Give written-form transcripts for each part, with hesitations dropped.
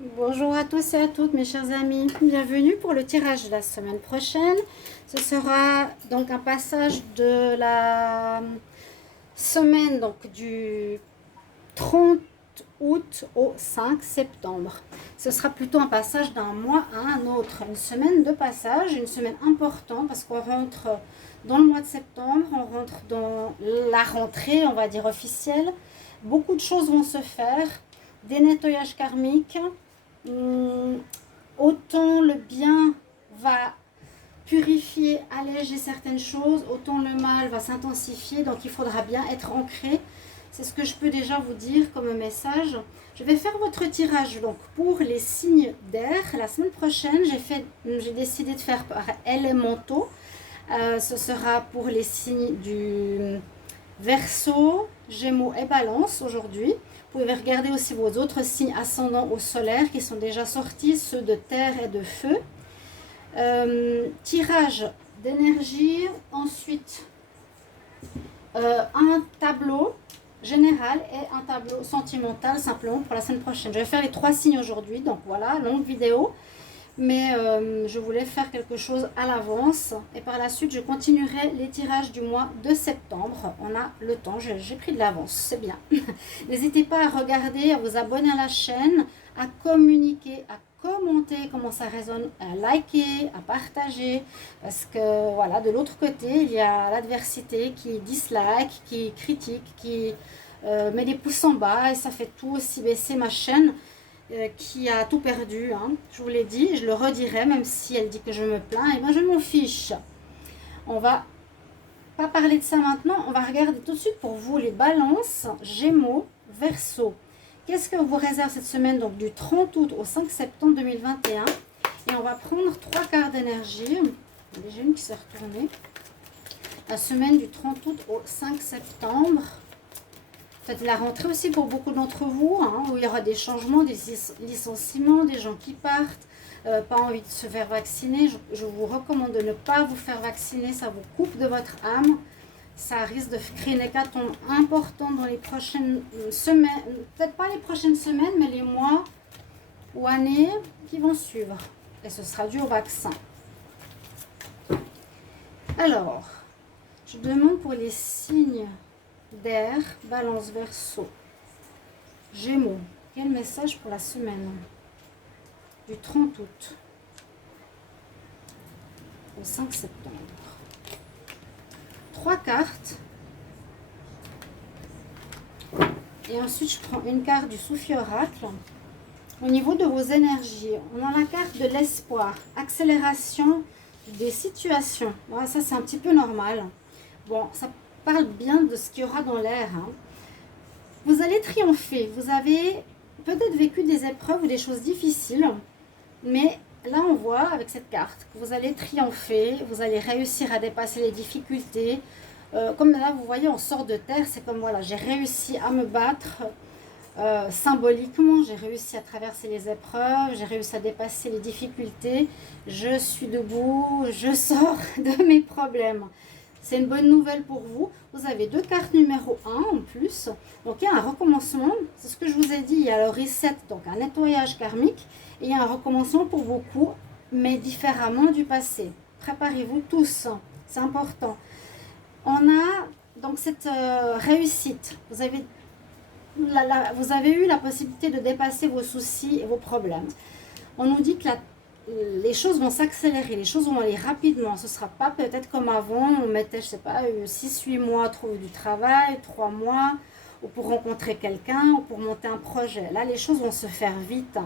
Bonjour à tous et à toutes mes chers amis, bienvenue pour le tirage de la semaine prochaine. Ce sera donc un passage de la semaine donc du 30 août au 5 septembre. Ce sera plutôt un passage d'un mois à un autre, une semaine de passage, une semaine importante parce qu'on rentre dans le mois de septembre, on rentre dans la rentrée, on va dire officielle. Beaucoup de choses vont se faire, des nettoyages karmiques. Autant le bien va purifier, alléger certaines choses, autant le mal va s'intensifier. Donc il faudra bien être ancré. C'est ce que je peux déjà vous dire comme message. Je vais faire votre tirage donc pour les signes d'air. La semaine prochaine, j'ai décidé de faire par élémentaux. Ce sera pour les signes du Verseau, Gémeaux et Balance aujourd'hui. Vous pouvez regarder aussi vos autres signes ascendants au solaire qui sont déjà sortis, ceux de terre et de feu. Tirage d'énergie, ensuite un tableau général et un tableau sentimental simplement pour la semaine prochaine. Je vais faire les 3 signes aujourd'hui, donc voilà, longue vidéo. Mais je voulais faire quelque chose à l'avance et par la suite je continuerai les tirages du mois de septembre. On a le temps, j'ai pris de l'avance, c'est bien. N'hésitez pas à regarder, à vous abonner à la chaîne, à communiquer, à commenter comment ça résonne, à liker, à partager, parce que voilà, de l'autre côté il y a l'adversité qui dislike, qui critique, qui met des pouces en bas et ça fait tout aussi baisser ma chaîne. Qui a tout perdu, hein. Je vous l'ai dit, je le redirai, même si elle dit que je me plains, et moi je m'en fiche. On va pas parler de ça maintenant, on va regarder tout de suite pour vous les balances, Gémeaux, Verseau. Qu'est-ce que vous réserve cette semaine, donc du 30 août au 5 septembre 2021. Et on va prendre 3 quarts d'énergie. Il y a déjà une qui s'est retournée. La semaine du 30 août au 5 septembre. Faites la rentrée aussi pour beaucoup d'entre vous, hein, où il y aura des changements, des licenciements, des gens qui partent, pas envie de se faire vacciner. Je vous recommande de ne pas vous faire vacciner, ça vous coupe de votre âme. Ça risque de créer une hécatombe importante dans les prochaines semaines, peut-être pas les prochaines semaines, mais les mois ou années qui vont suivre. Et ce sera dû au vaccin. Alors, je demande pour les signes d'air, Balance, Verseau, Gémeaux. Quel message pour la semaine du 30 août au 5 septembre? 3 cartes. Et ensuite, je prends une carte du Soufi Oracle. Au niveau de vos énergies, on a la carte de l'espoir, accélération des situations. Voilà, ça, c'est un petit peu normal. Bon, ça parle bien de ce qu'il y aura dans l'air. Hein. Vous allez triompher. Vous avez peut-être vécu des épreuves ou des choses difficiles, mais là on voit avec cette carte que vous allez triompher, vous allez réussir à dépasser les difficultés. Comme là vous voyez, on sort de terre, c'est comme voilà, j'ai réussi à me battre symboliquement, j'ai réussi à traverser les épreuves, j'ai réussi à dépasser les difficultés, je suis debout, je sors de mes problèmes. C'est une bonne nouvelle pour vous. Vous avez 2 cartes numéro 1 en plus. Donc il y a un recommencement. C'est ce que je vous ai dit. Il y a le reset, donc un nettoyage karmique. Et il y a un recommencement pour beaucoup, mais différemment du passé. Préparez-vous tous. C'est important. On a donc cette réussite. Vous avez eu la possibilité de dépasser vos soucis et vos problèmes. On nous dit que les choses vont s'accélérer, les choses vont aller rapidement. Ce ne sera pas peut-être comme avant, on mettait, je sais pas, 6-8 mois à trouver du travail, 3 mois, ou pour rencontrer quelqu'un, ou pour monter un projet. Là, les choses vont se faire vite.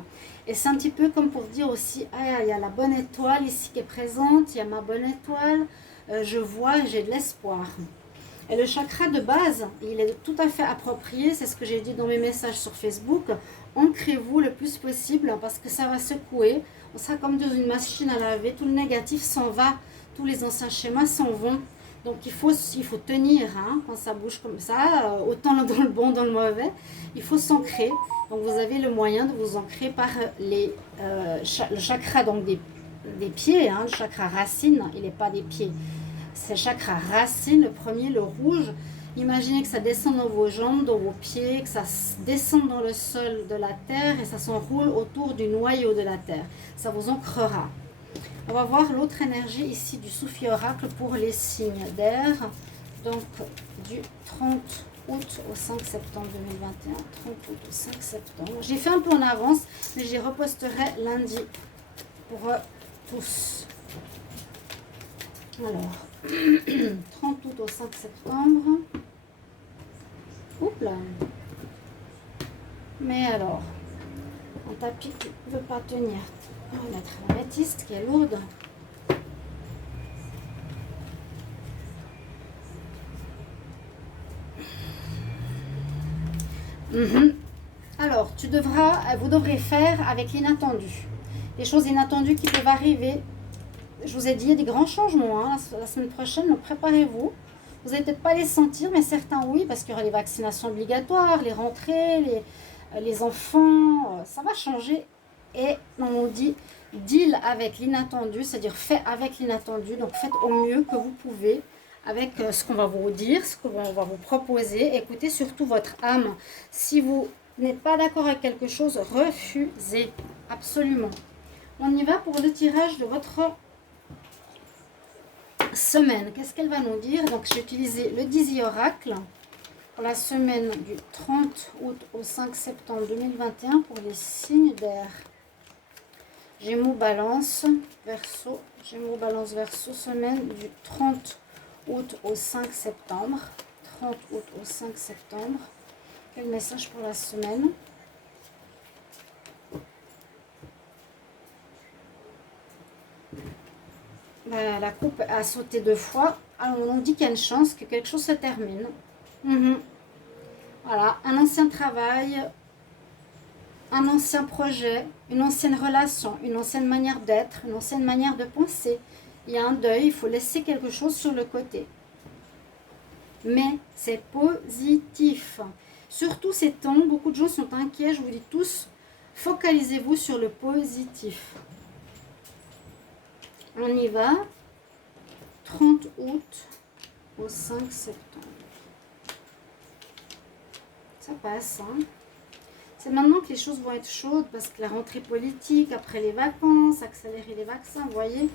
Et c'est un petit peu comme pour dire aussi, ah, il y a la bonne étoile ici qui est présente, il y a ma bonne étoile, je vois, j'ai de l'espoir. Et le chakra de base, il est tout à fait approprié, c'est ce que j'ai dit dans mes messages sur Facebook. Ancrez-vous le plus possible parce que ça va secouer. On sera comme dans une machine à laver, tout le négatif s'en va, tous les anciens schémas s'en vont. Donc il faut tenir hein, quand ça bouge comme ça, autant dans le bon, dans le mauvais. Il faut s'ancrer. Donc vous avez le moyen de vous ancrer par le chakra donc des pieds, hein, le chakra racine, il n'est pas des pieds. C'est le chakra racine, le premier, le rouge. Imaginez que ça descend dans vos jambes, dans vos pieds, que ça descend dans le sol de la terre et ça s'enroule autour du noyau de la terre. Ça vous ancrera. On va voir l'autre énergie ici du Soufi Oracle pour les signes d'air. Donc du 30 août au 5 septembre 2021. 30 août au 5 septembre. J'ai fait un peu en avance, mais j'y reposterai lundi pour tous. Alors, 30 août au 5 septembre. Oups là. Mais alors, un tapis qui ne veut pas tenir. On va mettre la métiste qui est lourde. Alors, vous devrez faire avec l'inattendu. Les choses inattendues qui peuvent arriver. Je vous ai dit, il y a des grands changements la semaine prochaine, donc préparez-vous. Vous n'allez peut-être pas les sentir, mais certains oui, parce qu'il y aura les vaccinations obligatoires, les rentrées, les enfants, ça va changer. Et on dit deal avec l'inattendu, c'est-à-dire fait avec l'inattendu, donc faites au mieux que vous pouvez avec ce qu'on va vous dire, ce qu'on va vous proposer. Écoutez surtout votre âme. Si vous n'êtes pas d'accord avec quelque chose, refusez, absolument. On y va pour le tirage de votre semaine. Qu'est-ce qu'elle va nous dire? Donc j'ai utilisé le Dizzy Oracle pour la semaine du 30 août au 5 septembre 2021 pour les signes d'air. Gémeaux, Balance, Verseau. Gémeaux, Balance, Verseau, semaine du 30 août au 5 septembre. 30 août au 5 septembre. Quel message pour la semaine? La coupe a sauté 2 fois. Alors, on dit qu'il y a une chance que quelque chose se termine. Voilà, un ancien travail, un ancien projet, une ancienne relation, une ancienne manière d'être, une ancienne manière de penser. Il y a un deuil, il faut laisser quelque chose sur le côté. Mais c'est positif. Surtout ces temps, beaucoup de gens sont inquiets, je vous dis tous, focalisez-vous sur le positif. On y va. 30 août au 5 septembre. Ça passe, hein. C'est maintenant que les choses vont être chaudes parce que la rentrée politique, après les vacances, accélérer les vaccins, vous voyez.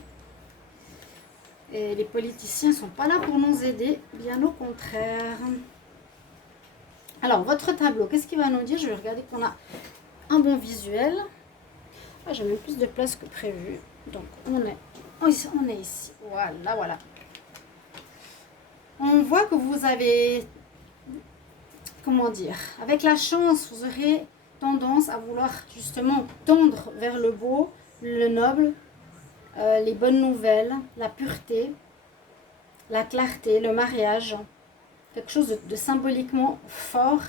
Et les politiciens ne sont pas là pour nous aider, bien au contraire. Alors, votre tableau, qu'est-ce qu'il va nous dire? Je vais regarder qu'on a un bon visuel. Ah, j'ai même plus de place que prévu. Donc, on est ici. Voilà. On voit que vous avez, comment dire, avec la chance, vous aurez tendance à vouloir justement tendre vers le beau, le noble, les bonnes nouvelles, la pureté, la clarté, le mariage. Quelque chose de symboliquement fort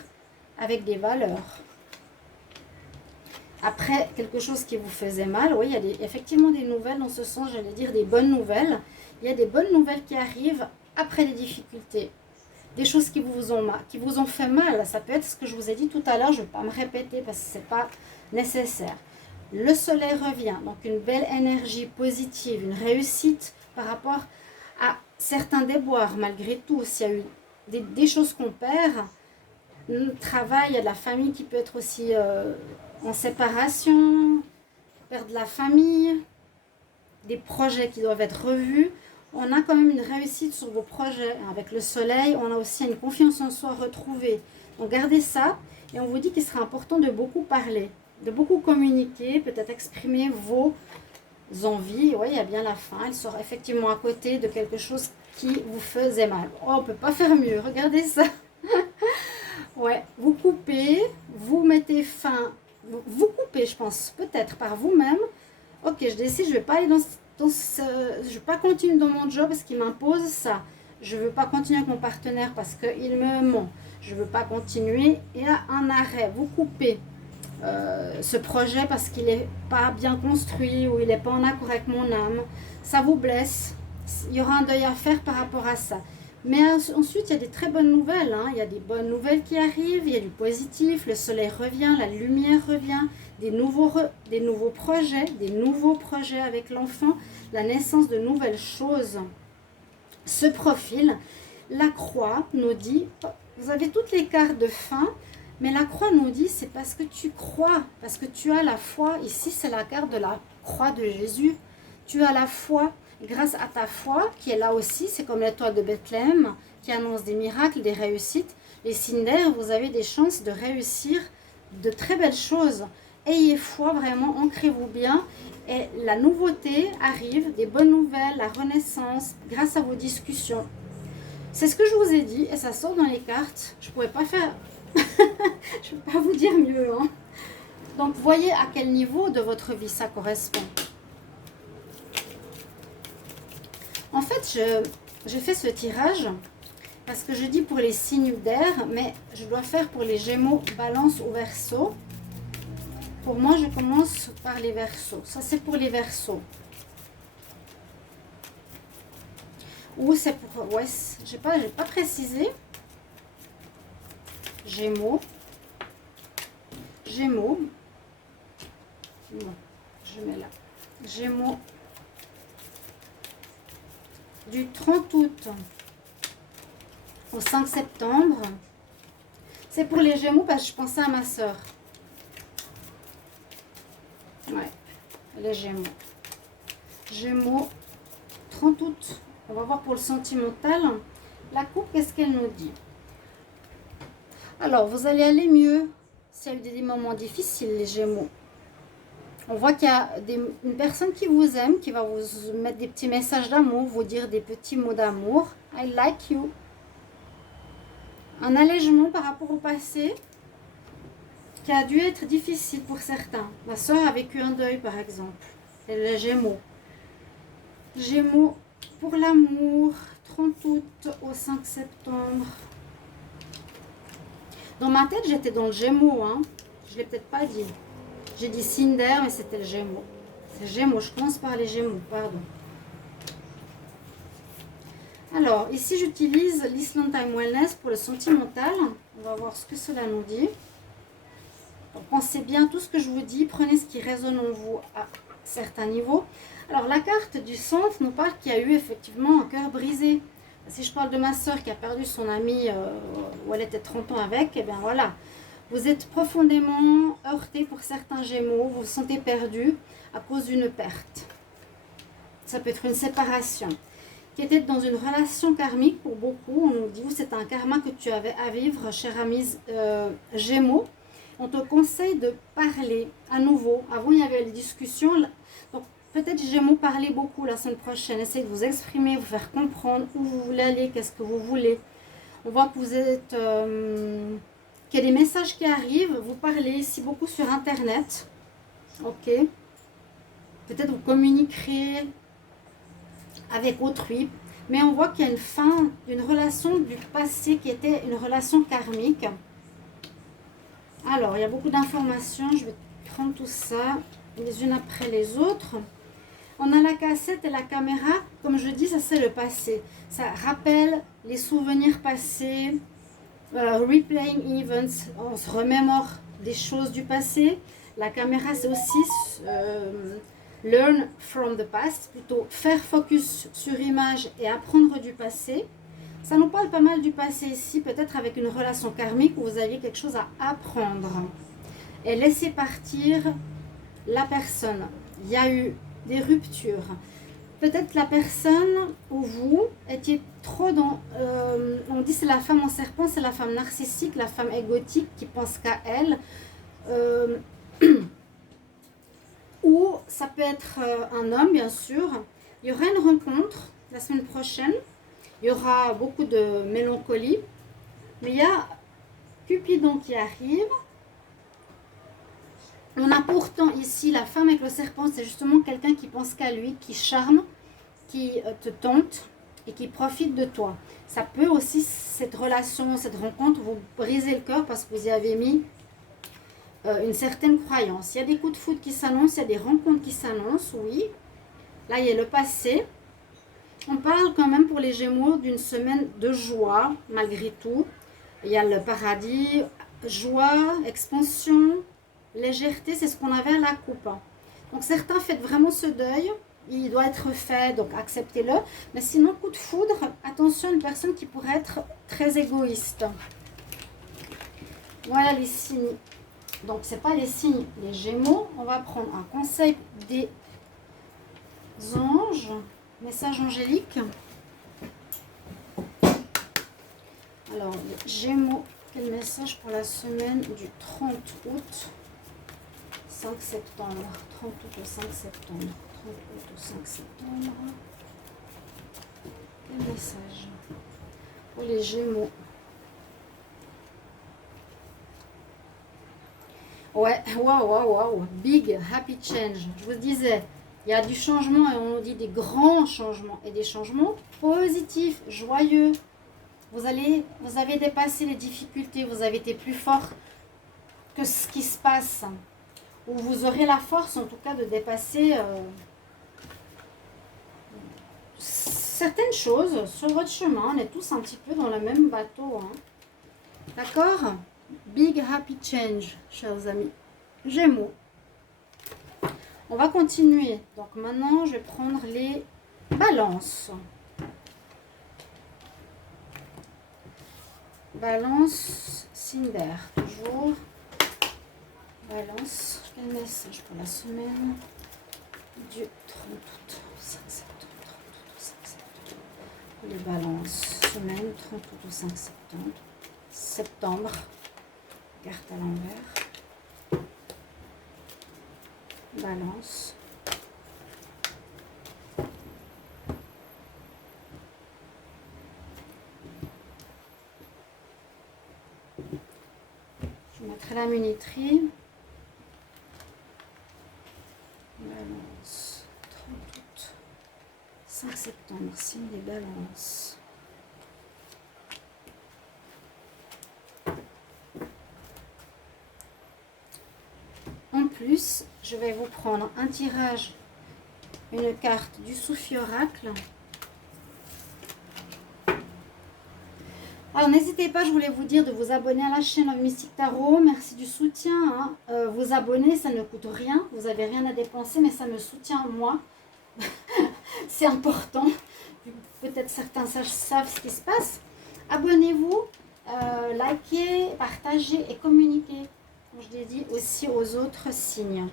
avec des valeurs. Après, quelque chose qui vous faisait mal, oui, il y a effectivement des nouvelles dans ce sens, j'allais dire des bonnes nouvelles. Il y a des bonnes nouvelles qui arrivent après des difficultés. Des choses qui vous ont fait mal. Ça peut être ce que je vous ai dit tout à l'heure, je ne vais pas me répéter parce que ce n'est pas nécessaire. Le soleil revient, donc une belle énergie positive, une réussite par rapport à certains déboires. Malgré tout, s'il y a eu des choses qu'on perd, le travail, il y a de la famille qui peut être aussi en séparation, perdre la famille, des projets qui doivent être revus. On a quand même une réussite sur vos projets. Avec le soleil, on a aussi une confiance en soi retrouvée. Donc gardez ça et on vous dit qu'il sera important de beaucoup parler, de beaucoup communiquer, peut-être exprimer vos envies. Oui, il y a bien la fin. Elle sort effectivement à côté de quelque chose qui vous faisait mal. Oh, on ne peut pas faire mieux. Regardez ça. Ouais, vous coupez, vous mettez fin, vous coupez, je pense, peut-être par vous-même. Ok, je décide, je ne vais pas aller je vais pas continuer dans mon job parce qu'il m'impose ça. Je ne veux pas continuer avec mon partenaire parce qu'il me ment. Je ne veux pas continuer. Et là, un arrêt, vous coupez ce projet parce qu'il n'est pas bien construit ou il n'est pas en accord avec mon âme. Ça vous blesse. Il y aura un deuil à faire par rapport à ça. Mais ensuite, il y a des très bonnes nouvelles. Il y a des bonnes nouvelles qui arrivent, il y a du positif, le soleil revient, la lumière revient, des nouveaux projets avec l'enfant, la naissance de nouvelles choses se profilent. La croix nous dit, vous avez toutes les cartes de fin, mais la croix nous dit, c'est parce que tu crois, parce que tu as la foi. Ici, c'est la carte de la croix de Jésus. Tu as la foi. Grâce à ta foi, qui est là aussi, c'est comme l'étoile de Bethléem, qui annonce des miracles, des réussites. Les signes d'air, vous avez des chances de réussir de très belles choses. Ayez foi, vraiment, ancrez-vous bien. Et la nouveauté arrive, des bonnes nouvelles, la renaissance, grâce à vos discussions. C'est ce que je vous ai dit, et ça sort dans les cartes. Je ne pourrais pas faire... je ne peux pas vous dire mieux. Hein. Donc, voyez à quel niveau de votre vie ça correspond. En fait, je fais ce tirage parce que je dis pour les signes d'air, mais je dois faire pour les Gémeaux, Balance ou Verseau. Pour moi, je commence par les Verseaux. Ça, c'est pour les Verseaux. Ou c'est pour... Ouais, j'ai pas précisé. Gémeaux. Gémeaux. Bon, je mets là. Gémeaux. Du 30 août au 5 septembre. C'est pour les Gémeaux parce que je pensais à ma soeur. Ouais, les Gémeaux. Gémeaux, 30 août. On va voir pour le sentimental. La coupe, qu'est-ce qu'elle nous dit? Alors, vous allez aller mieux s'il y a eu des moments difficiles, les Gémeaux. On voit qu'il y a une personne qui vous aime, qui va vous mettre des petits messages d'amour, vous dire des petits mots d'amour. I like you. Un allègement par rapport au passé qui a dû être difficile pour certains. Ma soeur a vécu un deuil, par exemple. Et les Gémeaux. Gémeaux pour l'amour, 30 août au 5 septembre. Dans ma tête, j'étais dans le Gémeaux. Hein. Je ne l'ai peut-être pas dit. J'ai dit signe d'air, mais c'était le Gémeaux. C'est Gémeaux, je commence par les Gémeaux, pardon. Alors, ici, j'utilise l'Island Time Wellness pour le sentimental. On va voir ce que cela nous dit. Donc, pensez bien tout ce que je vous dis. Prenez ce qui résonne en vous à certains niveaux. Alors, la carte du centre nous parle qu'il y a eu effectivement un cœur brisé. Si je parle de ma soeur qui a perdu son amie où elle était 30 ans avec, et bien voilà. Vous êtes profondément heurté pour certains Gémeaux, vous vous sentez perdu à cause d'une perte. Ça peut être une séparation. Qui était dans une relation karmique pour beaucoup, on nous dit, c'est un karma que tu avais à vivre, cher ami Gémeaux. On te conseille de parler à nouveau. Avant, il y avait les discussions. Donc, peut-être Gémeaux, parlez beaucoup la semaine prochaine. Essayez de vous exprimer, vous faire comprendre où vous voulez aller, qu'est-ce que vous voulez. On voit que vous êtes... qu'il y a des messages qui arrivent. Vous parlez ici beaucoup sur Internet. Ok. Peut-être vous communiquerez avec autrui. Mais on voit qu'il y a une fin d'une relation du passé qui était une relation karmique. Alors, il y a beaucoup d'informations. Je vais prendre tout ça les unes après les autres. On a la cassette et la caméra. Comme je dis, ça c'est le passé. Ça rappelle les souvenirs passés. Replaying events, on se remémore des choses du passé. La caméra, c'est aussi learn from the past, plutôt faire focus sur image et apprendre du passé. Ça nous parle pas mal du passé ici, peut-être avec une relation karmique où vous aviez quelque chose à apprendre. Et laisser partir la personne. Il y a eu des ruptures. Peut-être la personne ou vous étiez trop dans... on dit c'est la femme en serpent, c'est la femme narcissique, la femme égotique qui pense qu'à elle. Ou ça peut être un homme, bien sûr. Il y aura une rencontre la semaine prochaine. Il y aura beaucoup de mélancolie. Mais il y a Cupidon qui arrive. On a pourtant ici la femme avec le serpent, c'est justement quelqu'un qui pense qu'à lui, qui charme, qui te tente et qui profite de toi. Ça peut aussi, cette relation, cette rencontre, vous briser le cœur parce que vous y avez mis une certaine croyance. Il y a des coups de foudre qui s'annoncent, il y a des rencontres qui s'annoncent, oui. Là, il y a le passé. On parle quand même pour les Gémeaux d'une semaine de joie, malgré tout. Il y a le paradis, joie, expansion, légèreté, c'est ce qu'on avait à la coupe. Donc certains fêtent vraiment ce deuil il doit être fait, donc acceptez-le. Mais sinon, coup de foudre, attention à une personne qui pourrait être très égoïste. Voilà les signes. Donc, ce n'est pas les signes, les Gémeaux. On va prendre un conseil des anges, message angélique. Alors, les Gémeaux, quel message pour la semaine du 30 août, 5 septembre. 30 août au 5 septembre. 30 août au 5 septembre. Quel message pour les Gémeaux? Ouais, waouh, big happy change. Je vous disais, il y a du changement et on nous dit des grands changements et des changements positifs, joyeux. Vous avez dépassé les difficultés, vous avez été plus fort que ce qui se passe. Ou vous aurez la force en tout cas de dépasser certaines choses sur votre chemin. On est tous un petit peu dans le même bateau. Hein. D'accord? Big happy change, chers amis. Gémeaux. On va continuer. Donc maintenant, je vais prendre les balances. Balance, signe d'air, toujours. Balance, quel message pour la semaine du 30 août, 5 septembre, 30 août au 5 septembre. Les balances, semaine 30 août au 5 septembre. Septembre, carte à l'envers. Balance. Je mettrai la minuterie. Balance. 30 août. 5 septembre. Signe des balances. En plus, je vais vous prendre un tirage, une carte du Soufi Oracle. Alors, n'hésitez pas, je voulais vous dire de vous abonner à la chaîne Love Mystic Tarot. Merci du soutien. Hein. Vous abonner, ça ne coûte rien. Vous n'avez rien à dépenser, mais ça me soutient moi. C'est important. Peut-être certains savent ce qui se passe. Abonnez-vous, likez, partagez et communiquez. Comme je l'ai dit aussi aux autres signes.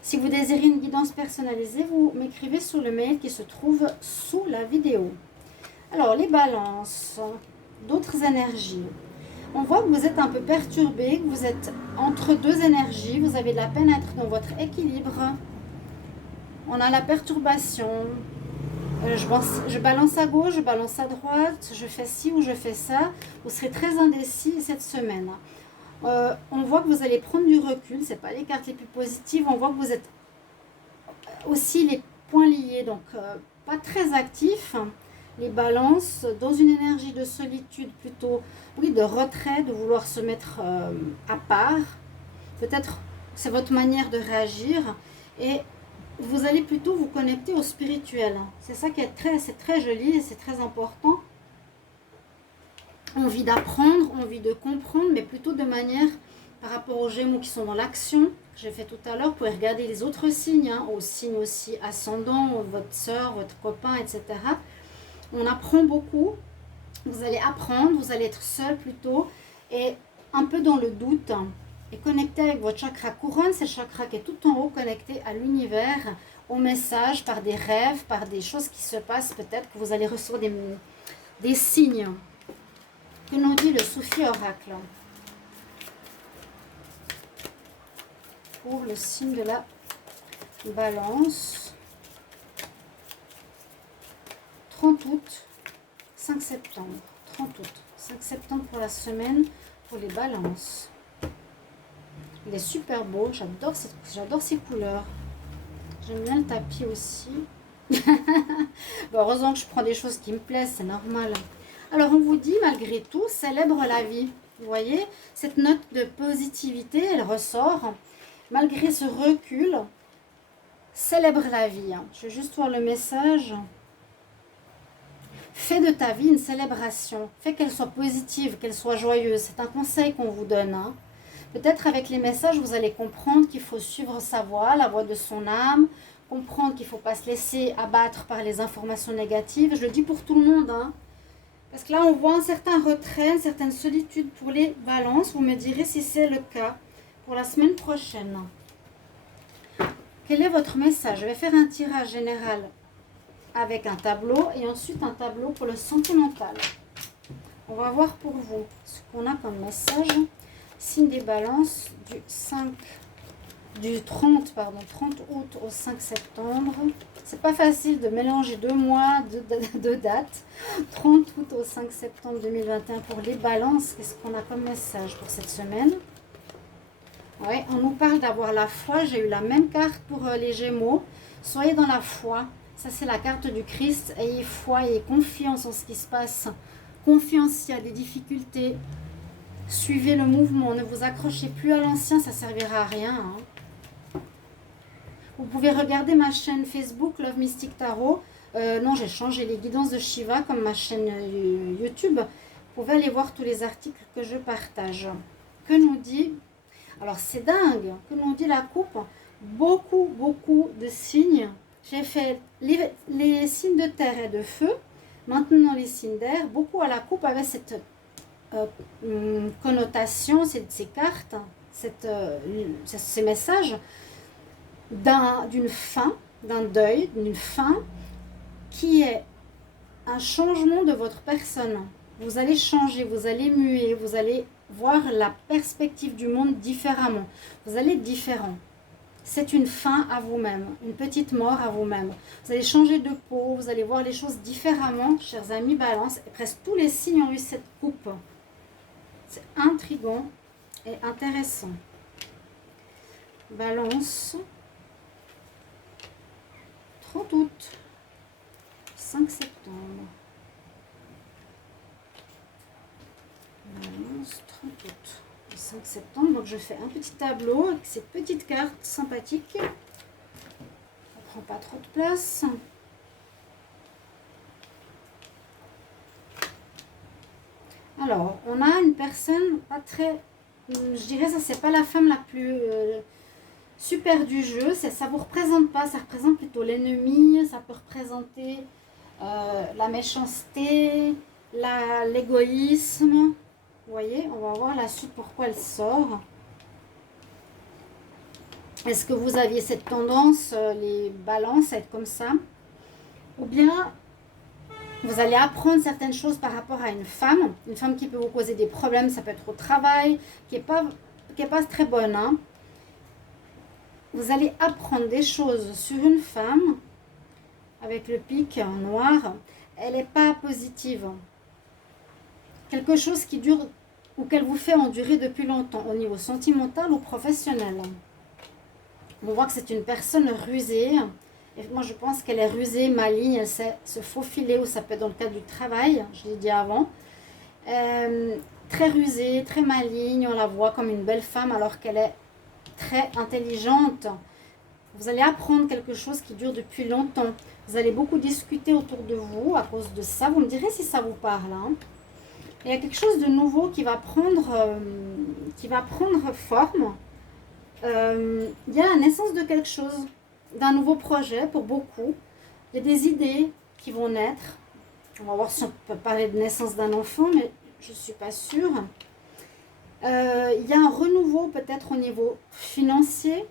Si vous désirez une guidance personnalisée, vous m'écrivez sur le mail qui se trouve sous la vidéo. Alors, les balances, d'autres énergies. On voit que vous êtes un peu perturbé, que vous êtes entre deux énergies. Vous avez de la peine à être dans votre équilibre. On a la perturbation. Je balance à gauche, je balance à droite. Je fais ci ou je fais ça. Vous serez très indécis cette semaine. On voit que vous allez prendre du recul. Ce n'est pas les cartes les plus positives. On voit que vous êtes aussi les points liés. Donc, pas très actifs. Les balances dans une énergie de solitude plutôt, oui, de retrait, de vouloir se mettre à part. Peut-être c'est votre manière de réagir et vous allez plutôt vous connecter au spirituel. C'est ça qui est très joli et c'est très important. Envie d'apprendre, envie de comprendre, mais plutôt de manière par rapport aux Gémeaux qui sont dans l'action. J'ai fait tout à l'heure, vous pouvez regarder les autres signes, hein, aux signes aussi ascendants, votre soeur, votre copain, etc. On apprend beaucoup, vous allez apprendre, vous allez être seul plutôt et un peu dans le doute et connecté avec votre chakra couronne, c'est le chakra qui est tout en haut connecté à l'univers, au message, par des rêves, par des choses qui se passent, peut-être que vous allez recevoir des signes. Que nous dit le Soufi Oracle pour le signe de la Balance? 30 août, 5 septembre. 30 août, 5 septembre pour la semaine, pour les balances. Il est super beau, j'adore ces couleurs. J'aime bien le tapis aussi. Bon, heureusement que je prends des choses qui me plaisent, c'est normal. Alors, on vous dit, malgré tout, célèbre la vie. Vous voyez, cette note de positivité, elle ressort. Malgré ce recul, célèbre la vie. Je vais juste voir le message. Fais de ta vie une célébration. Fais qu'elle soit positive, qu'elle soit joyeuse. C'est un conseil qu'on vous donne. Hein. Peut-être avec les messages, vous allez comprendre qu'il faut suivre sa voie, la voie de son âme, comprendre qu'il ne faut pas se laisser abattre par les informations négatives. Je le dis pour tout le monde, hein. Parce que là, on voit un certain retrait, une certaine solitude pour les balances. Vous me direz si c'est le cas pour la semaine prochaine. Quel est votre message? Je vais faire un tirage général avec un tableau et ensuite un tableau pour le sentimental. On va voir pour vous ce qu'on a comme message. Signe des balances du 30 août au 5 septembre. C'est pas facile de mélanger 2 mois de date. 30 août au 5 septembre 2021 pour les balances. Qu'est-ce qu'on a comme message pour cette semaine? Oui, on nous parle d'avoir la foi. J'ai eu la même carte pour les Gémeaux. Soyez dans la foi. Ça, c'est la carte du Christ. Ayez foi, ayez confiance en ce qui se passe. Confiance s'il y a des difficultés. Suivez le mouvement. Ne vous accrochez plus à l'ancien, ça ne servira à rien. Hein. Vous pouvez regarder ma chaîne Facebook, Love Mystic Tarot. Non, j'ai changé les guidances de Shiva comme ma chaîne YouTube. Vous pouvez aller voir tous les articles que je partage. Que nous dit... Alors, c'est dingue. Que nous dit la coupe? Beaucoup de signes. J'ai fait les signes de terre et de feu. Maintenant, les signes d'air. Beaucoup à la coupe avec cette connotation, ces cartes, ces messages d'une fin, d'un deuil, d'une fin qui est un changement de votre personne. Vous allez changer, vous allez muer, vous allez voir la perspective du monde différemment. Vous allez être différent. C'est une fin à vous-même, une petite mort à vous-même. Vous allez changer de peau, vous allez voir les choses différemment, chers amis Balance. Et presque tous les signes ont eu cette coupe. C'est intriguant et intéressant. Balance. 30 août. 5 septembre. Balance, 30 août. 5 septembre, donc je fais un petit tableau avec ces petites cartes sympathiques. Ça ne prend pas trop de place. Alors, on a une personne pas très... Je dirais ça, c'est pas la femme la plus super du jeu. Ça vous représente pas, ça représente plutôt l'ennemi. Ça peut représenter la méchanceté, l'égoïsme. Vous voyez, on va voir la suite pourquoi elle sort. Est-ce que vous aviez cette tendance, les balances, à être comme ça? Ou bien, vous allez apprendre certaines choses par rapport à une femme qui peut vous causer des problèmes, ça peut être au travail, qui est pas très bonne. Hein. Vous allez apprendre des choses sur une femme, avec le pic noir, elle n'est pas positive. Quelque chose qui dure ou qu'elle vous fait endurer depuis longtemps, au niveau sentimental ou professionnel. On voit que c'est une personne rusée. Et moi, je pense qu'elle est rusée, maligne, elle sait se faufiler, ou ça peut être dans le cadre du travail, je l'ai dit avant. Très rusée, très maligne, on la voit comme une belle femme alors qu'elle est très intelligente. Vous allez apprendre quelque chose qui dure depuis longtemps. Vous allez beaucoup discuter autour de vous à cause de ça. Vous me direz si ça vous parle. Hein. Il y a quelque chose de nouveau qui va prendre forme. Il y a la naissance de quelque chose, d'un nouveau projet pour beaucoup. Il y a des idées qui vont naître. On va voir si on peut parler de naissance d'un enfant, mais je ne suis pas sûre. Il y a un renouveau peut-être au niveau financier.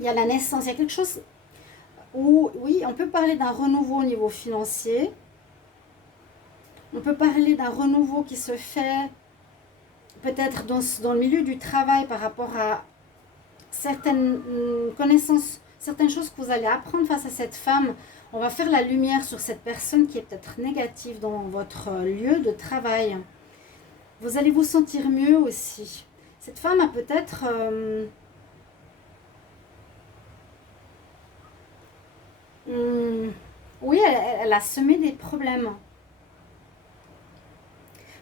Il y a la naissance, il y a quelque chose où, oui, on peut parler d'un renouveau au niveau financier. On peut parler d'un renouveau qui se fait peut-être dans le milieu du travail par rapport à certaines connaissances, certaines choses que vous allez apprendre face à cette femme. On va faire la lumière sur cette personne qui est peut-être négative dans votre lieu de travail. Vous allez vous sentir mieux aussi. Cette femme a peut-être... oui, elle a semé des problèmes.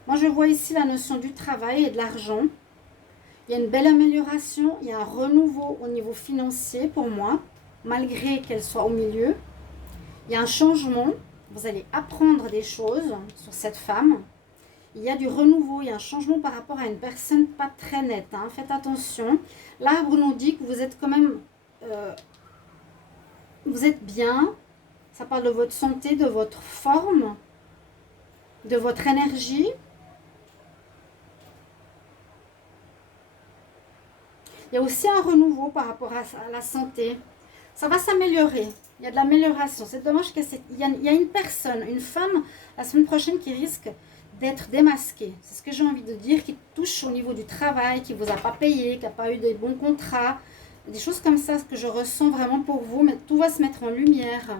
Moi, je vois ici la notion du travail et de l'argent. Il y a une belle amélioration, il y a un renouveau au niveau financier pour moi, malgré qu'elle soit au milieu. Il y a un changement, vous allez apprendre des choses sur cette femme. Il y a du renouveau, il y a un changement par rapport à une personne pas très nette. Hein. Faites attention. L'arbre nous dit que vous êtes quand même vous êtes bien. Ça parle de votre santé, de votre forme, de votre énergie. Il y a aussi un renouveau par rapport à la santé. Ça va s'améliorer. Il y a de l'amélioration. C'est dommage qu'il y a une personne, une femme, la semaine prochaine qui risque d'être démasquée. C'est ce que j'ai envie de dire, qui touche au niveau du travail, qui ne vous a pas payé, qui n'a pas eu des bons contrats. Des choses comme ça que je ressens vraiment pour vous. Mais tout va se mettre en lumière.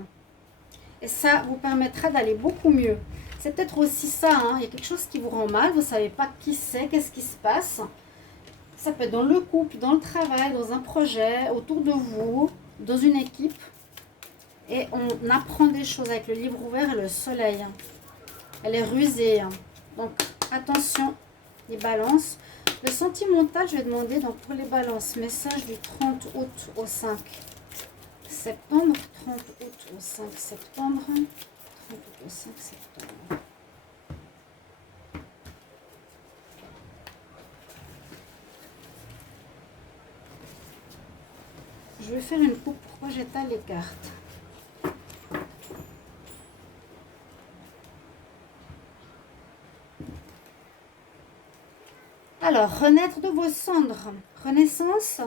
Et ça vous permettra d'aller beaucoup mieux. C'est peut-être aussi ça. Hein. Il y a quelque chose qui vous rend mal. Vous ne savez pas qui c'est, qu'est-ce qui se passe. Ça peut être dans le couple, dans le travail, dans un projet, autour de vous, dans une équipe. Et on apprend des choses avec le livre ouvert et le soleil. Elle est rusée. Donc, attention, les balances. Le sentimental, je vais demander donc pour les balances. Message du 30 août au 5 septembre. 30 août au 5 septembre. 30 août au 5 septembre. Je vais faire une coupe. Pourquoi j'étale les cartes? Alors, renaître de vos cendres. Renaissance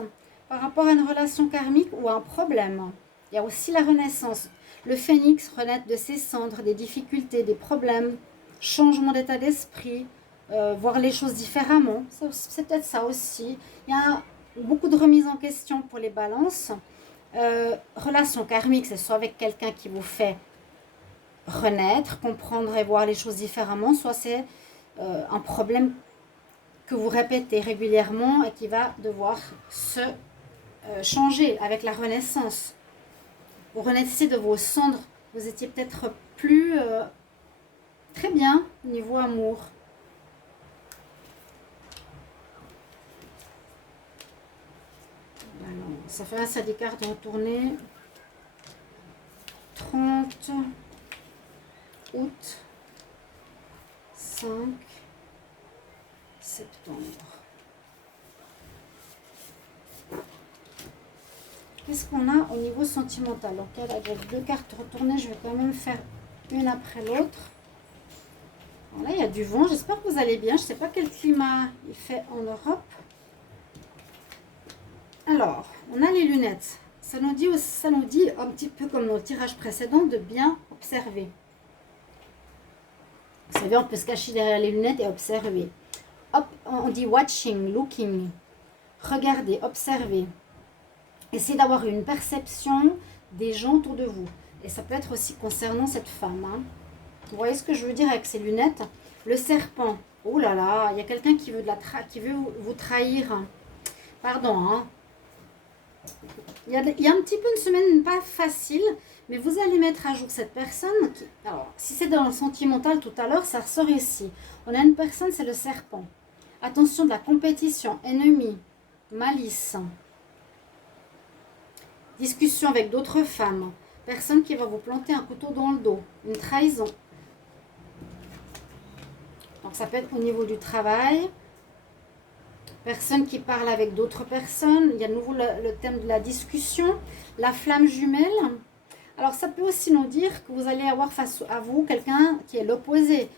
par rapport à une relation karmique ou à un problème. Il y a aussi la renaissance. Le phénix, renaître de ses cendres, des difficultés, des problèmes, changement d'état d'esprit, voir les choses différemment. C'est peut-être ça aussi. Il y a beaucoup de remises en question pour les balances. Relation karmique, c'est soit avec quelqu'un qui vous fait renaître, comprendre et voir les choses différemment, soit c'est un problème que vous répétez régulièrement et qui va devoir se changer avec la renaissance. Vous renaissez de vos cendres, vous étiez peut-être plus très bien au niveau amour. Alors, ça fait un ça des cartes retournées. 30 août, 5 septembre. Qu'est-ce qu'on a au niveau sentimental? Donc, avec deux cartes retournées, je vais quand même faire une après l'autre. Là, il y a du vent. J'espère que vous allez bien. Je ne sais pas quel climat il fait en Europe. Alors, on a les lunettes. Ça nous dit un petit peu comme dans le tirage précédent de bien observer. Vous savez, on peut se cacher derrière les lunettes et observer. Hop, on dit watching, looking. Regardez, observez. Essayez d'avoir une perception des gens autour de vous. Et ça peut être aussi concernant cette femme. Hein. Vous voyez ce que je veux dire avec ces lunettes? Le serpent. Oh là là, il y a quelqu'un qui veut, vous trahir. Pardon. Hein. Il y a un petit peu une semaine pas facile, mais vous allez mettre à jour cette personne. Alors, si c'est dans le sentimental tout à l'heure, ça ressort ici. On a une personne, c'est le serpent. Attention de la compétition, ennemi, malice. Discussion avec d'autres femmes. Personne qui va vous planter un couteau dans le dos. Une trahison. Donc ça peut être au niveau du travail. Personne qui parle avec d'autres personnes. Il y a de nouveau le thème de la discussion. La flamme jumelle. Alors ça peut aussi nous dire que vous allez avoir face à vous quelqu'un qui est l'opposé.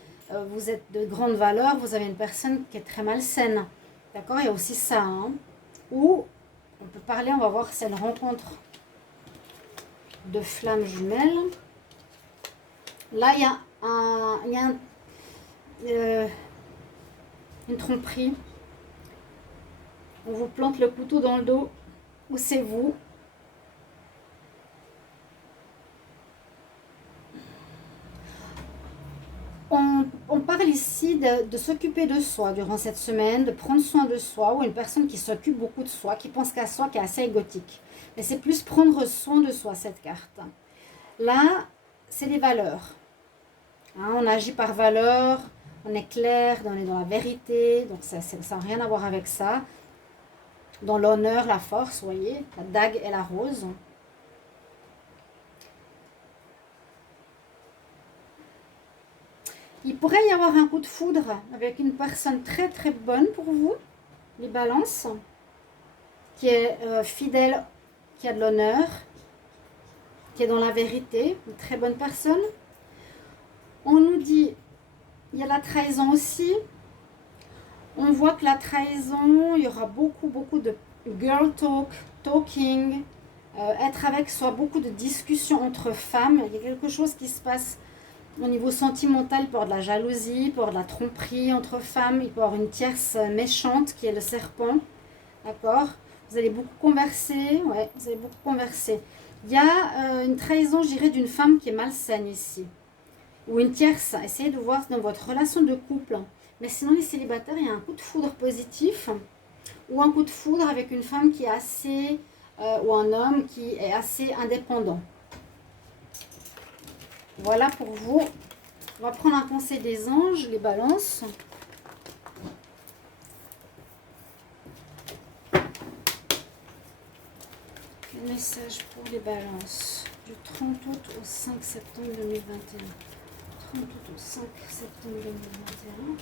Vous êtes de grande valeur. Vous avez une personne qui est très malsaine. D'accord? Il y a aussi ça. Hein? Ou on peut parler, on va voir si c'est une rencontre de flammes jumelles. Là, il y a une tromperie. On vous plante le couteau dans le dos. Ou c'est vous. On parle ici de s'occuper de soi durant cette semaine, de prendre soin de soi, ou une personne qui s'occupe beaucoup de soi, qui pense qu'à soi, qui est assez égotique. Mais c'est plus prendre soin de soi, cette carte. Là, c'est les valeurs. Hein, on agit par valeur, on est clair, on est dans la vérité, donc ça n'a rien à voir avec ça. Dans l'honneur, la force, vous voyez, la dague et la rose. Il pourrait y avoir un coup de foudre avec une personne très très bonne pour vous, les balances, qui est fidèle, qui a de l'honneur, qui qui est dans la vérité, une très bonne personne. On nous dit, il y a la trahison aussi. On voit que la trahison, il y aura beaucoup de girl talk, talking, être avec soi, beaucoup de discussions entre femmes. Il y a quelque chose qui se passe au niveau sentimental, il peut y avoir de la jalousie, il peut y avoir de la tromperie entre femmes, il peut y avoir une tierce méchante qui est le serpent, d'accord? Vous allez beaucoup converser, ouais, vous allez beaucoup converser. Il y a une trahison, je dirais, d'une femme qui est malsaine ici, ou une tierce. Essayez de voir dans votre relation de couple. Mais sinon, les célibataires, il y a un coup de foudre positif, ou un coup de foudre avec une femme qui est assez, ou un homme qui est assez indépendant. Voilà pour vous. On va prendre un conseil des anges, les balances. Le message pour les balances du 30 août au 5 septembre 2021. 30 août au 5 septembre 2021.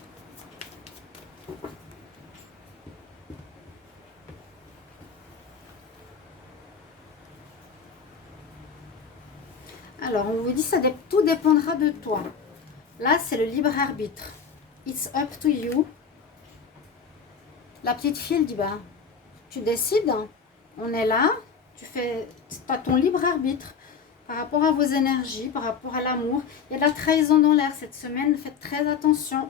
Alors, on vous dit ça tout dépendra de toi. Là, c'est le libre arbitre. It's up to you. La petite fille, elle dit, bah, tu décides, on est là, tu as ton libre arbitre par rapport à vos énergies, par rapport à l'amour. Il y a de la trahison dans l'air cette semaine, faites très attention.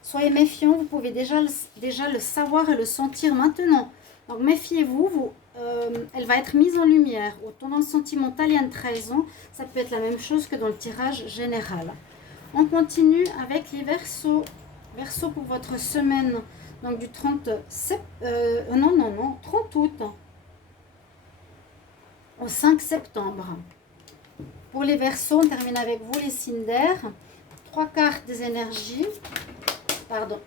Soyez méfiants, vous pouvez déjà le savoir et le sentir maintenant. Donc méfiez-vous, elle va être mise en lumière. Autant dans le sentimental, il y a une trahison, ça peut être la même chose que dans le tirage général. On continue avec les Verseaux. Verseau pour votre semaine, donc du 30 août au 5 septembre. Pour les Verseaux, on termine avec vous les signes d'air. 3 cartes des énergies. Pardon.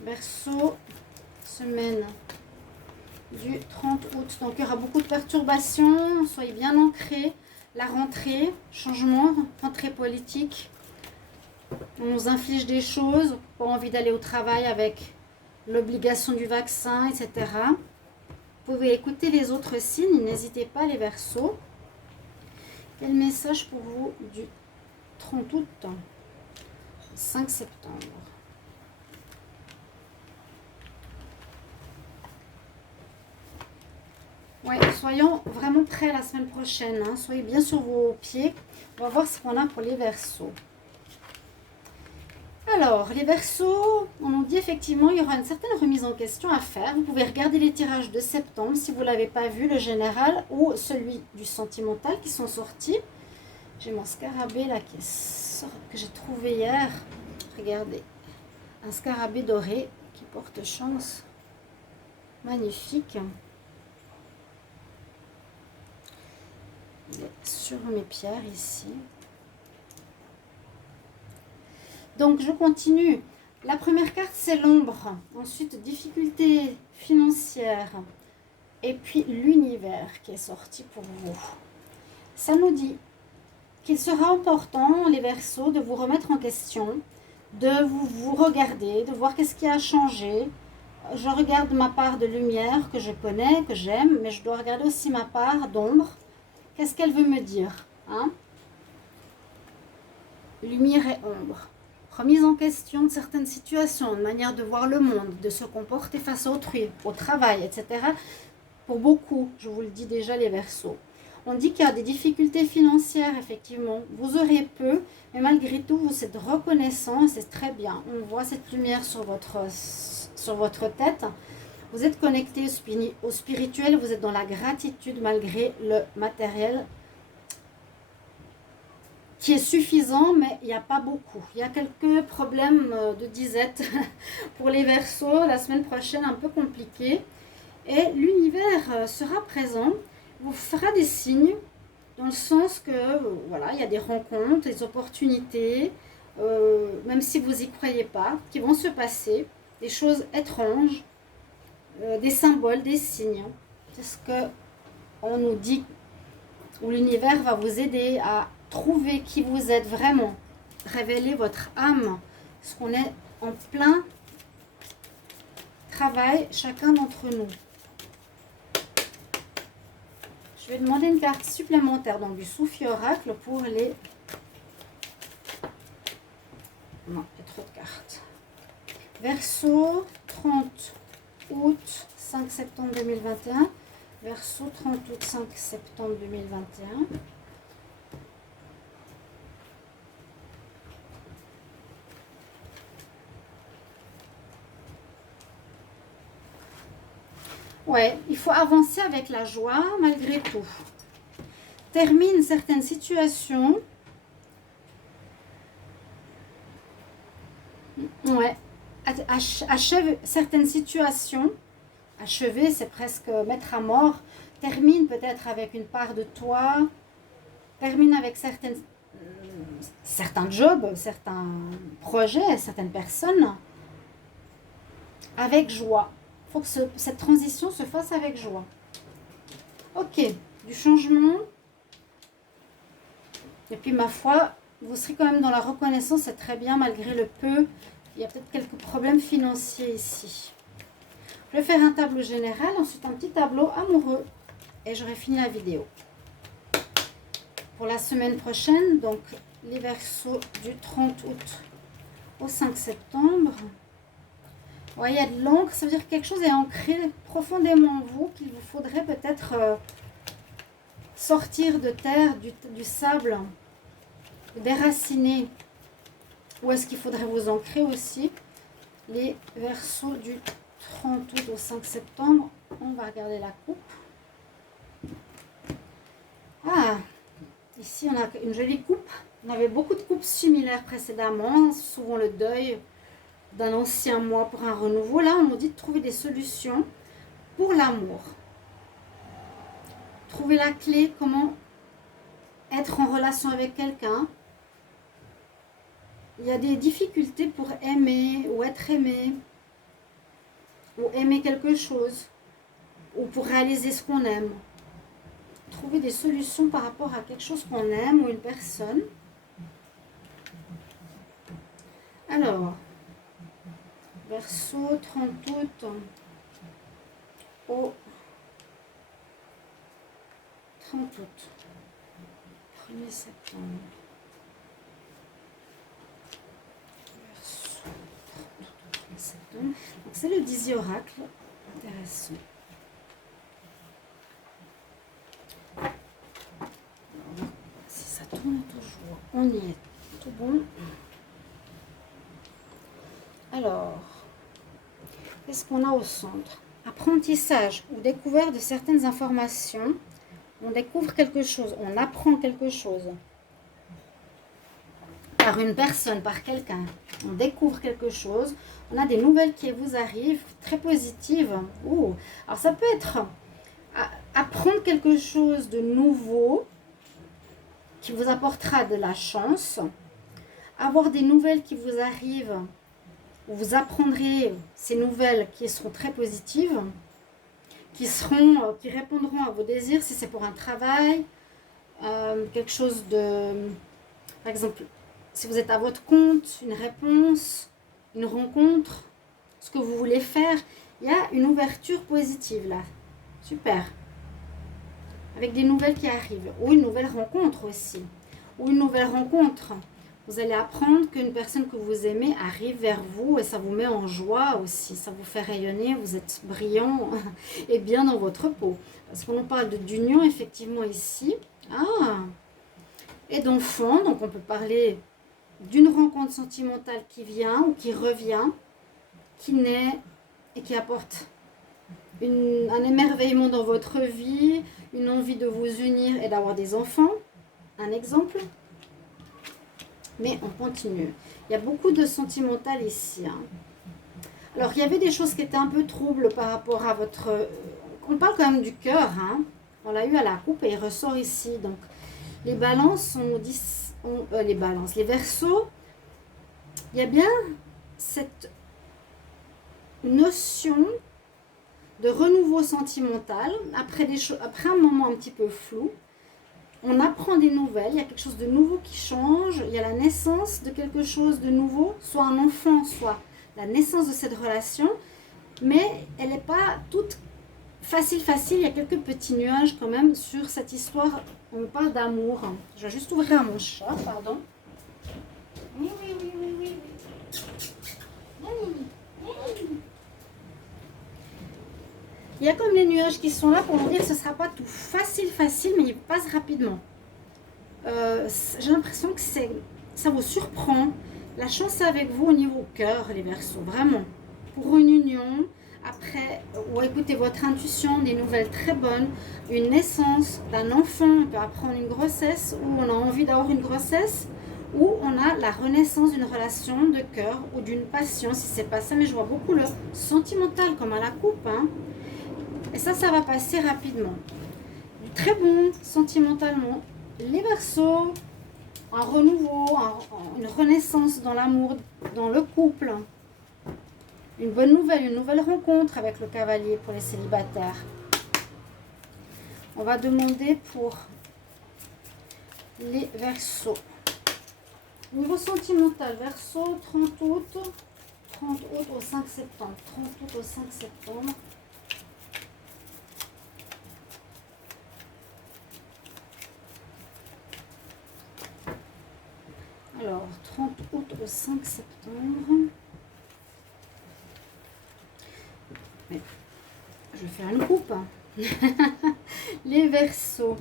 Verseau, semaine du 30 août. Donc il y aura beaucoup de perturbations. Soyez bien ancrés. La rentrée, changement, rentrée politique. On nous inflige des choses. Pas envie d'aller au travail avec l'obligation du vaccin, etc. Vous pouvez écouter les autres signes. N'hésitez pas, les Verseaux. Quel message pour vous du 30 août, 5 septembre? Ouais, soyons vraiment prêts la semaine prochaine. Hein. Soyez bien sur vos pieds. On va voir ce qu'on a pour les Verseaux. Alors, les Verseaux, on nous dit effectivement il y aura une certaine remise en question à faire. Vous pouvez regarder les tirages de septembre si vous ne l'avez pas vu, le général ou celui du sentimental qui sont sortis. J'ai mon scarabée là que j'ai trouvé hier. Regardez, un scarabée doré qui porte chance. Magnifique. Il est sur mes pierres ici. Donc, je continue. La première carte, c'est l'ombre. Ensuite, difficultés financières. Et puis, l'univers qui est sorti pour vous. Ça nous dit qu'il sera important, les Verseaux, de vous remettre en question, de vous regarder, de voir qu'est-ce qui a changé. Je regarde ma part de lumière que je connais, que j'aime, mais je dois regarder aussi ma part d'ombre. Qu'est-ce qu'elle veut me dire, hein? Lumière et ombre. Remise en question de certaines situations, de manière de voir le monde, de se comporter face à autrui, au travail, etc. Pour beaucoup, je vous le dis déjà, les Verseaux. On dit qu'il y a des difficultés financières, effectivement. Vous aurez peu, mais malgré tout, vous êtes reconnaissant et c'est très bien. On voit cette lumière sur votre tête. Vous êtes connecté au spirituel, vous êtes dans la gratitude malgré le matériel qui est suffisant, mais il n'y a pas beaucoup. Il y a quelques problèmes de disette pour les Verseaux. La semaine prochaine, un peu compliqué. Et l'univers sera présent, vous fera des signes, dans le sens que, voilà, il y a des rencontres, des opportunités, même si vous n'y croyez pas, qui vont se passer, des choses étranges, des symboles, des signes. C'est ce qu'on nous dit, où l'univers va vous aider à trouver qui vous êtes vraiment, révéler votre âme, parce qu'on est en plein travail, chacun d'entre nous. Je vais demander une carte supplémentaire, donc du Soufi Oracle pour les... Non, il y a trop de cartes. Verseau, 30 août, 5 septembre 2021. Verseau, 30 août, 5 septembre 2021. Ouais, il faut avancer avec la joie malgré tout. Termine certaines situations. Ouais, achève certaines situations. Achever, c'est presque mettre à mort. Termine peut-être avec une part de toi. Termine avec certains jobs, certains projets, certaines personnes. Avec joie. Il faut que cette transition se fasse avec joie. Ok, du changement. Et puis ma foi, vous serez quand même dans la reconnaissance, c'est très bien malgré le peu. Il y a peut-être quelques problèmes financiers ici. Je vais faire un tableau général, ensuite un petit tableau amoureux. Et j'aurai fini la vidéo. Pour la semaine prochaine, donc les Verseaux du 30 août au 5 septembre. Ouais, il y a de l'encre, ça veut dire que quelque chose est ancré profondément en vous, qu'il vous faudrait peut-être sortir de terre, du sable, déraciner. Ou est-ce qu'il faudrait vous ancrer aussi? Les Verseaux du 30 août au 5 septembre. On va regarder la coupe. Ah, ici on a une jolie coupe. On avait beaucoup de coupes similaires précédemment, souvent le deuil d'un ancien moi pour un renouveau. Là, on nous dit de trouver des solutions pour l'amour. Trouver la clé, comment être en relation avec quelqu'un. Il y a des difficultés pour aimer ou être aimé, ou aimer quelque chose, ou pour réaliser ce qu'on aime. Trouver des solutions par rapport à quelque chose qu'on aime ou une personne. Alors, Verseau, 30 août au 30 août, 1er septembre. Verseau, 30 août, 1er septembre. Donc c'est le 10 oracle. Intéressant. Alors, si ça tourne toujours, on y est. Tout bon. Alors, qu'est-ce qu'on a au centre? Apprentissage ou découverte de certaines informations. On découvre quelque chose, on apprend quelque chose. Par une personne, par quelqu'un. On découvre quelque chose. On a des nouvelles qui vous arrivent, très positives. Oh. Alors ça peut être apprendre quelque chose de nouveau qui vous apportera de la chance. Avoir des nouvelles qui vous arrivent. Vous apprendrez ces nouvelles qui seront très positives, qui répondront à vos désirs si c'est pour un travail, quelque chose de... Par exemple, si vous êtes à votre compte, une réponse, une rencontre, ce que vous voulez faire, il y a une ouverture positive là. Super. Avec des nouvelles qui arrivent. Ou une nouvelle rencontre aussi. Ou une nouvelle rencontre. Vous allez apprendre qu'une personne que vous aimez arrive vers vous et ça vous met en joie aussi. Ça vous fait rayonner, vous êtes brillant et bien dans votre peau. Parce qu'on nous parle d'union effectivement ici. Ah, et d'enfant, donc on peut parler d'une rencontre sentimentale qui vient ou qui revient, qui naît et qui apporte un émerveillement dans votre vie, une envie de vous unir et d'avoir des enfants. Un exemple. Mais on continue. Il y a beaucoup de sentimental ici. Hein. Alors, il y avait des choses qui étaient un peu troubles par rapport à votre... On parle quand même du cœur. Hein. On l'a eu à la coupe et il ressort ici. Donc, les balances, les Verseaux, il y a bien cette notion de renouveau sentimental après un moment un petit peu flou. On apprend des nouvelles, il y a quelque chose de nouveau qui change, il y a la naissance de quelque chose de nouveau, soit un enfant, soit la naissance de cette relation, mais elle n'est pas toute facile, facile. Il y a quelques petits nuages quand même sur cette histoire. On me parle d'amour. Je vais juste ouvrir à mon chat, pardon. Oui, oui, oui, oui, oui. Il y a comme les nuages qui sont là pour vous dire que ce ne sera pas tout facile, facile, mais il passe rapidement. J'ai l'impression que ça vous surprend. La chance est avec vous au niveau cœur, les Verseaux, vraiment. Pour une union, après, ou écoutez votre intuition, des nouvelles très bonnes, une naissance d'un enfant, on peut apprendre une grossesse, ou on a envie d'avoir une grossesse, ou on a la renaissance d'une relation de cœur ou d'une passion, si c'est pas ça, mais je vois beaucoup le sentimental comme à la coupe, hein. Et ça va passer rapidement. Très bon sentimentalement. Les Verseaux, un renouveau, une renaissance dans l'amour, dans le couple. Une bonne nouvelle, une nouvelle rencontre avec le cavalier pour les célibataires. On va demander pour les Verseaux. Niveau sentimental, Verseau, 30 août. 30 août au 5 septembre. 30 août au 5 septembre. Alors, 30 août au 5 septembre. Mais, je vais faire une coupe. Les Verseaux.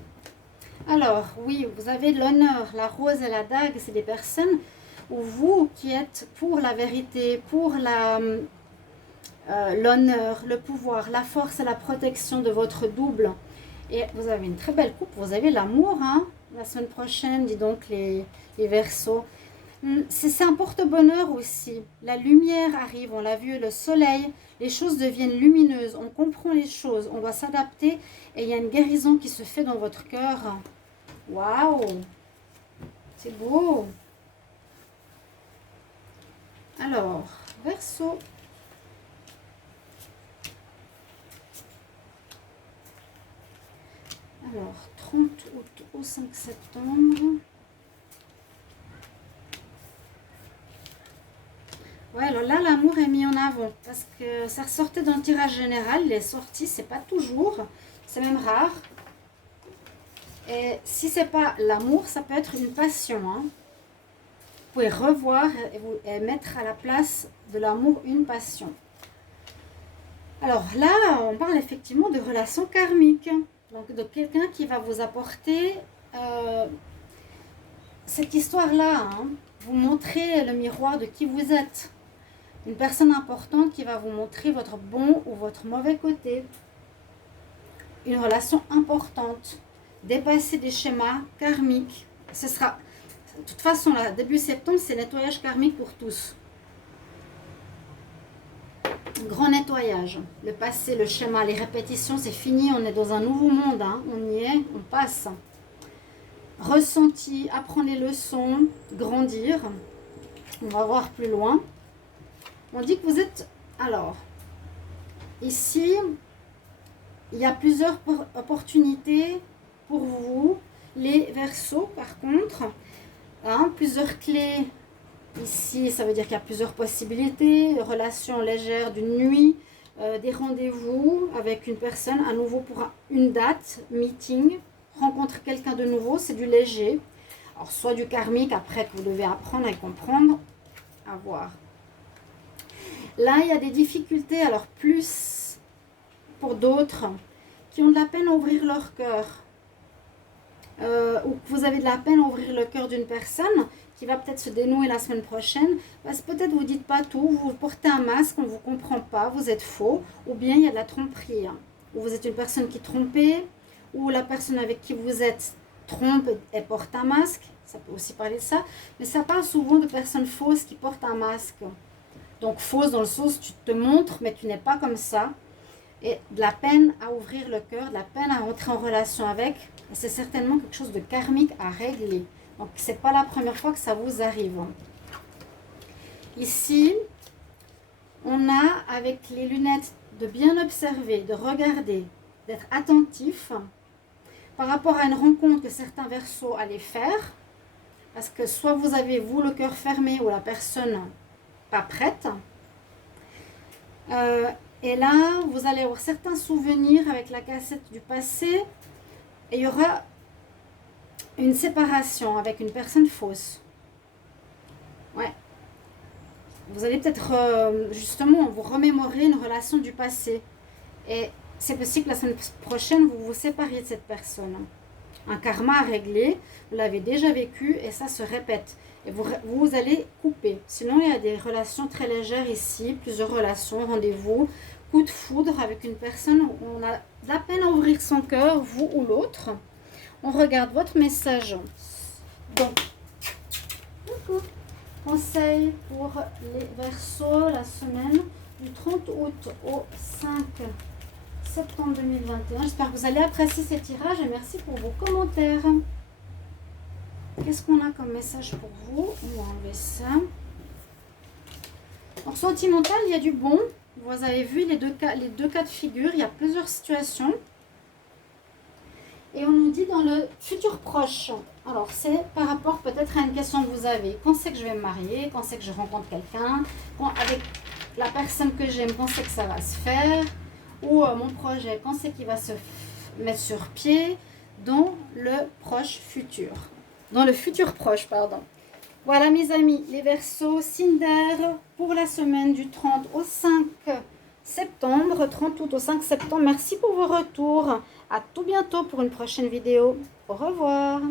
Alors, oui, vous avez l'honneur, la rose et la dague, c'est des personnes où vous qui êtes pour la vérité, pour l'honneur, le pouvoir, la force et la protection de votre double. Et vous avez une très belle coupe, vous avez l'amour, hein, la semaine prochaine, dis donc les Verseaux. C'est un porte-bonheur aussi. La lumière arrive, on l'a vu, le soleil, les choses deviennent lumineuses, on comprend les choses, on doit s'adapter et il y a une guérison qui se fait dans votre cœur. Waouh! C'est beau! Alors, Verseau. Alors, 30 août au 5 septembre. Ouais, alors là, l'amour est mis en avant parce que ça ressortait dans le tirage général. Les sorties, c'est pas toujours, c'est même rare. Et si c'est pas l'amour, ça peut être une passion. Hein. Vous pouvez revoir et mettre à la place de l'amour une passion. Alors là, on parle effectivement de relations karmiques. Donc de quelqu'un qui va vous apporter cette histoire-là. Hein. Vous montrer le miroir de qui vous êtes. Une personne importante qui va vous montrer votre bon ou votre mauvais côté. Une relation importante. Dépasser des schémas karmiques. Ce sera, de toute façon, là, début septembre, c'est nettoyage karmique pour tous. Un grand nettoyage. Le passé, le schéma, les répétitions, c'est fini. On est dans un nouveau monde. Hein. On y est, on passe. Ressenti, apprendre les leçons, grandir. On va voir plus loin. On dit que vous êtes... Alors, ici, il y a plusieurs opportunités pour vous. Les Verseaux, par contre, hein, plusieurs clés. Ici, ça veut dire qu'il y a plusieurs possibilités. Relations légères d'une nuit, des rendez-vous avec une personne, à nouveau pour une date, meeting, rencontrer quelqu'un de nouveau, c'est du léger. Alors, soit du karmique, après que vous devez apprendre et comprendre, à voir. Là, il y a des difficultés, alors plus pour d'autres qui ont de la peine à ouvrir leur cœur. Ou que vous avez de la peine à ouvrir le cœur d'une personne qui va peut-être se dénouer la semaine prochaine. Parce que peut-être vous ne dites pas tout, vous portez un masque, on ne vous comprend pas, vous êtes faux. Ou bien il y a de la tromperie. Hein, ou vous êtes une personne qui trompée, ou la personne avec qui vous êtes trompe et porte un masque. Ça peut aussi parler de ça. Mais ça parle souvent de personnes fausses qui portent un masque. Donc fausse dans le sens, tu te montres, mais tu n'es pas comme ça. Et de la peine à ouvrir le cœur, de la peine à entrer en relation avec. Et c'est certainement quelque chose de karmique à régler. Donc ce n'est pas la première fois que ça vous arrive. Ici, on a avec les lunettes de bien observer, de regarder, d'être attentif par rapport à une rencontre que certains Verseaux allaient faire. Parce que soit vous avez, vous, le cœur fermé ou la personne pas prête. Et là, vous allez avoir certains souvenirs avec la cassette du passé. Et il y aura une séparation avec une personne fausse. Ouais. Vous allez peut-être justement vous remémorer une relation du passé. Et c'est possible que la semaine prochaine, vous vous sépariez de cette personne. Un karma à régler, vous l'avez déjà vécu et ça se répète. Et vous allez couper. Sinon, il y a des relations très légères ici, plusieurs relations, rendez-vous, coup de foudre avec une personne où on a de la peine à ouvrir son cœur, vous ou l'autre. On regarde votre message. Donc, conseil pour les Verseaux, la semaine du 30 août au 5 septembre 2021. J'espère que vous allez apprécier ces tirages et merci pour vos commentaires. Qu'est-ce qu'on a comme message pour vous? On va enlever ça. En sentimental, il y a du bon. Vous avez vu les deux cas de figure. Il y a plusieurs situations. Et on nous dit dans le futur proche. Alors, c'est par rapport peut-être à une question que vous avez. Quand c'est que je vais me marier? Quand c'est que je rencontre quelqu'un? Avec la personne que j'aime, quand c'est que ça va se faire? Ou mon projet, quand c'est qu'il va se mettre sur pied? Dans le proche futur. Dans le futur proche, pardon. Voilà mes amis, les Verseaux, signe d'air pour la semaine du 30 au 5 septembre, 30 août au 5 septembre. Merci pour vos retours. À tout bientôt pour une prochaine vidéo. Au revoir.